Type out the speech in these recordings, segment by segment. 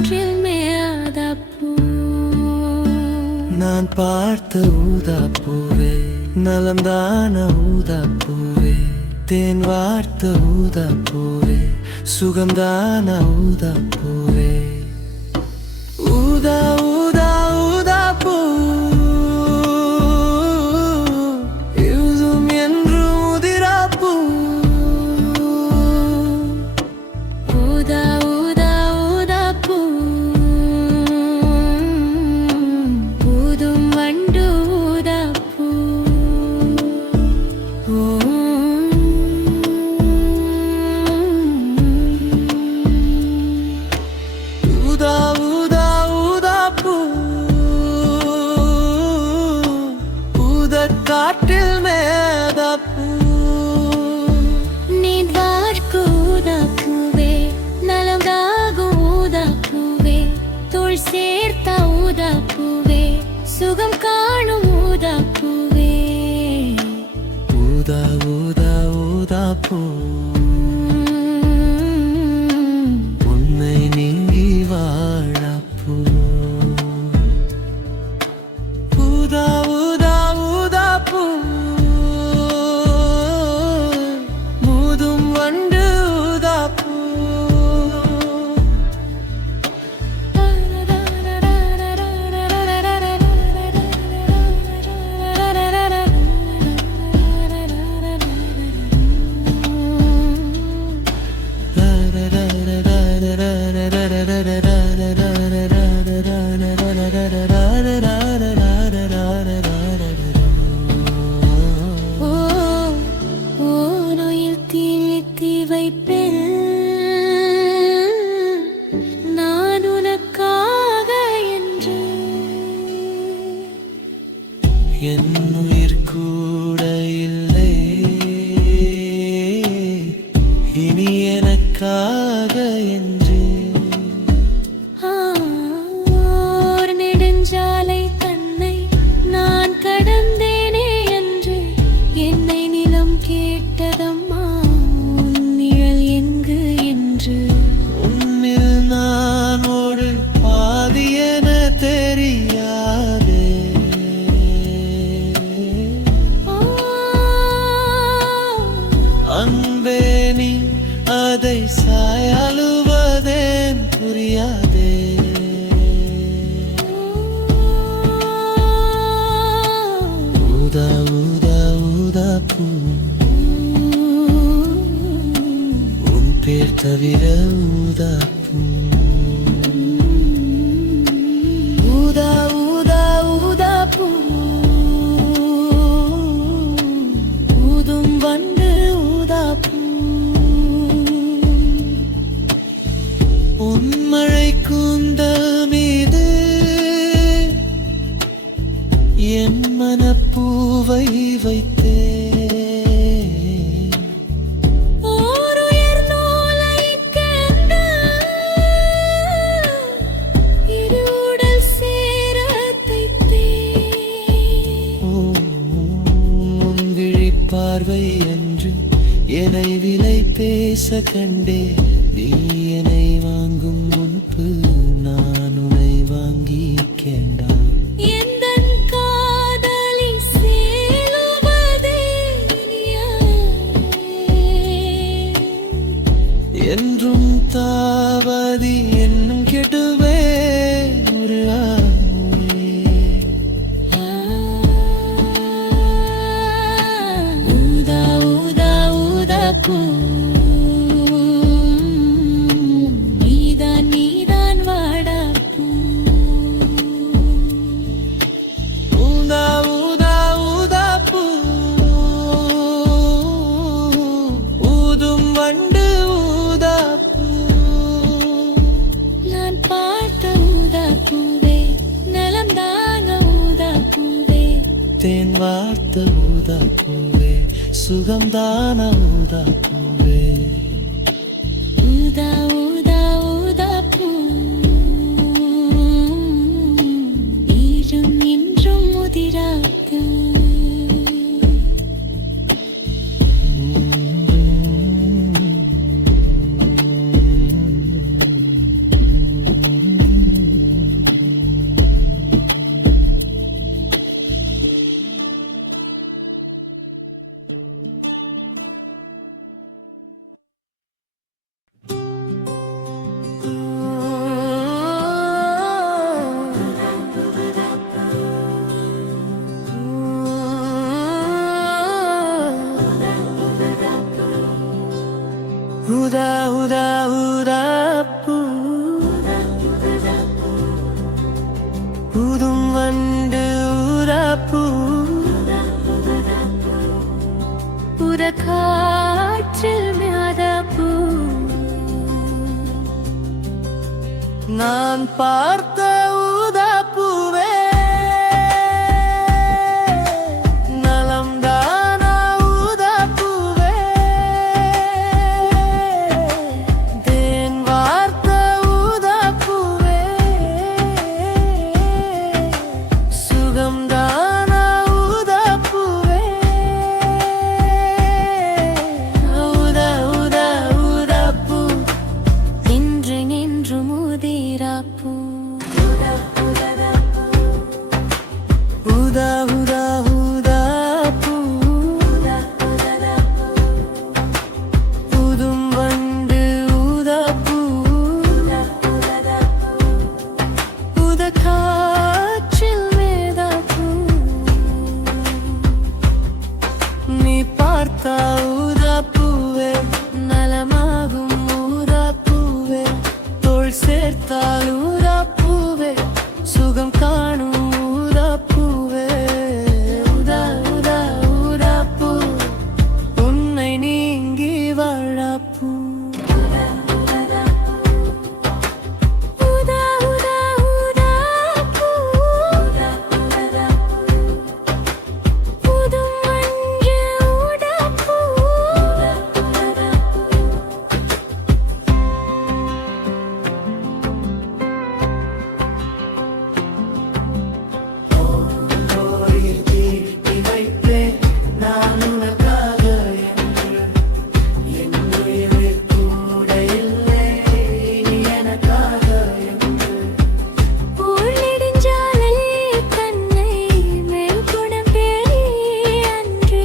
காற்றில் மேயாத பூ. நான் பார்த்த ஊதாப்பூவே, நலம்தான ஊதாப்பூவே, தேன் வார்த்த ஊதாப்பூவே, சுகம்தான ஊதாப்பூவே. ஊதா ஊதா ஊதாப்பூ யூதும் என்று முதிராப்பூ. ஊதா ஊதா ஊதா பூ, ஊதும் வண்டு ஊதா பூ. ஊதா ஊதா ஊதாப்பூ ஊதக் காட்டில் மேதாப்பூ. நீர் வார்க்கு ஊதா பூவே, நலம்தாகும் ஊதா பூவே, தோள் சேர்த்த ஊதா பூவே, சுகம் காணும் ஊதா பூவே. ஊதா ஊதா ஊதாப்பூ உன்னை நீங்கி வாழப்பூ. ஊதா ஊதா ஊதாப்பூ மூதும் வண்டு ஊதாப்பூ. ஓநோயில் தீழ்த்தி வைப்பேன் நான் உனக்காக என்று. என் உயிர் கூட இல்லை இனி எனக்காக என்று. ஓர் நெடுஞ்சாலை தன்னை நான் கடந்தேனே என்று என்னை நிலம் கேட்டதம்மா உன் நிழல் எங்கு என்று. உன்னில் நான் ஒரு பாதி என தெரியாதே. அன்பே நீ அதை சாயலுவதேன் புரியாதே. ஊதா ஊதா ஊதாப்பூ உன் பேர் தவிர ஊதாப்பூ. ஊதா ஊதா ஊதாப்பூ ஊதும் வண்டு ஊதாப்பூ. உன்மழை கூந்தல் மீது என் மனப்பூவை வைத்தே. ஓருயர் நூலைக் கண்டு இரு உடல் சேரத் தைத்தேன். உன் விழிப்பார்வை என்று என்னை விலை பேச கண்டே. நீ என்னை வாங்கும் முன்பு நான் உன்னை வாங்கி கேண்டான். எந்தன் காதலி சேலுவதே என்றும் தாவதி என்னும் கெடுவே ஒரு ஆவே. ஊதா ஊதா ஊதா பூ, நீதான் நீதான் வாடா பூ. ஊதா ஊதா ஊதாப்பூ ஊதும் வண்டு ஊதாப்பூ. நான் பார்த்த ஊதா பூவே, நலம்தான ஊதா பூவே, தேன் வார்த்த ஊதாப்பூவே, சுகம்தான ஊதாப்பூவே. ஊதா ஊதா ஊதா பூ, நீரும் என்றும் முதிராது. ஊதாப்பூ காற்றில் மிதப்பு நான் பார்த்த ஊதாப்பூவே நலம்தானா ஊதாப்பூவே தேன் வார்த்த ஊதாப்பூவே சுகம்தானா ஊதாப்பூவே ஊதா ஊதா ஊதாப்பூ நின்று நின்று முதிராப்பூ ஊதா ஊதா ஊதாப்பூ ஊதும் வண்டு ஊதாப்பூ ஊத காற்றில் மேதாப்பூ நீ பார்த்தா ஊதாப்பூவே நலமாகும் ஊதாப்பூவே தோள் சேர்த்தால் ஊதாப்பூவே சுகம் காணும் ஊதாப்பூவே ஊதா ஊதா ஊதாப்பூ உன்னை நீங்கி வாழாப்பூ ஊதா ஊதா ஊதாப்பூ ஊதும் வண்டு ஊதாப்பூ நான் உனக்காக என்று என் உயிரில் கூட இல்லை இனி எனக்காக என்று ஊழிடுஞ்சாலை கண்ணை மேல் குடம் பேரி அன்று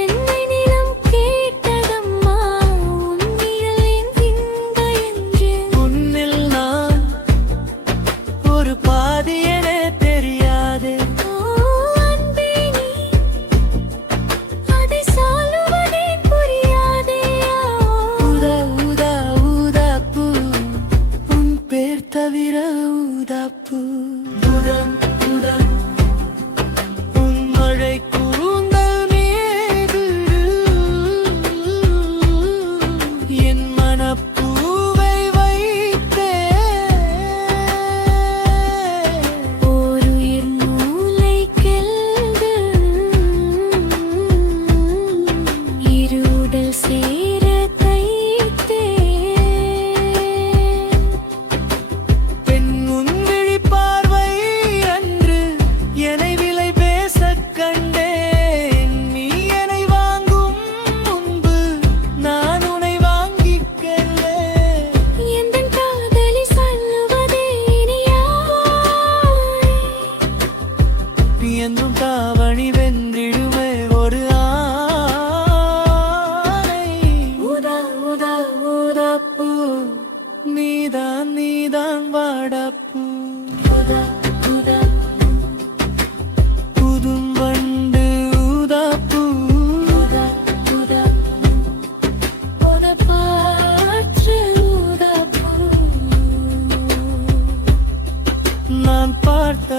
என்னை நிலம் கேட்டதம்மா உன்னில் என் திங்க என்று உன்னில் நான் ஒரு பாதி என தெரியாதே அன்பே நீ அதை சொல்லுவதே புரியாதே ஊதா ஊதா ஊதாப்பூ உன் பேர் தவிர ஊதாப்பூ உதம் உதம் உன் மழை கூந்தல் மீது என் மனப்பூவை வைத்தே ஓருயிர் நூலை கெல்து இருடல் சேர தைத்தே பெண் உன்விழி பார்வை அன்று என்னை விலை பேசக் கண்டேன் நீ என்னை வாங்கும் முன்பு நான் உன்னை வாங்கிக்கொள்ளேன் எந்தன் காதலி சொல்லுவதே இனியாய் நீ என்றும் தாவணி வென்றிடுமே ஒரு ஆணை ஊதா ஊதா ஊதாப்பூ நீதான் நீதான் வாடாப்பூ ஊதா ஊதா ஊதும் வண்டு ஊதாப்பூ ஊதா ஊதா ஊத காற்று ஊதாப்பூ நான் பார்த்த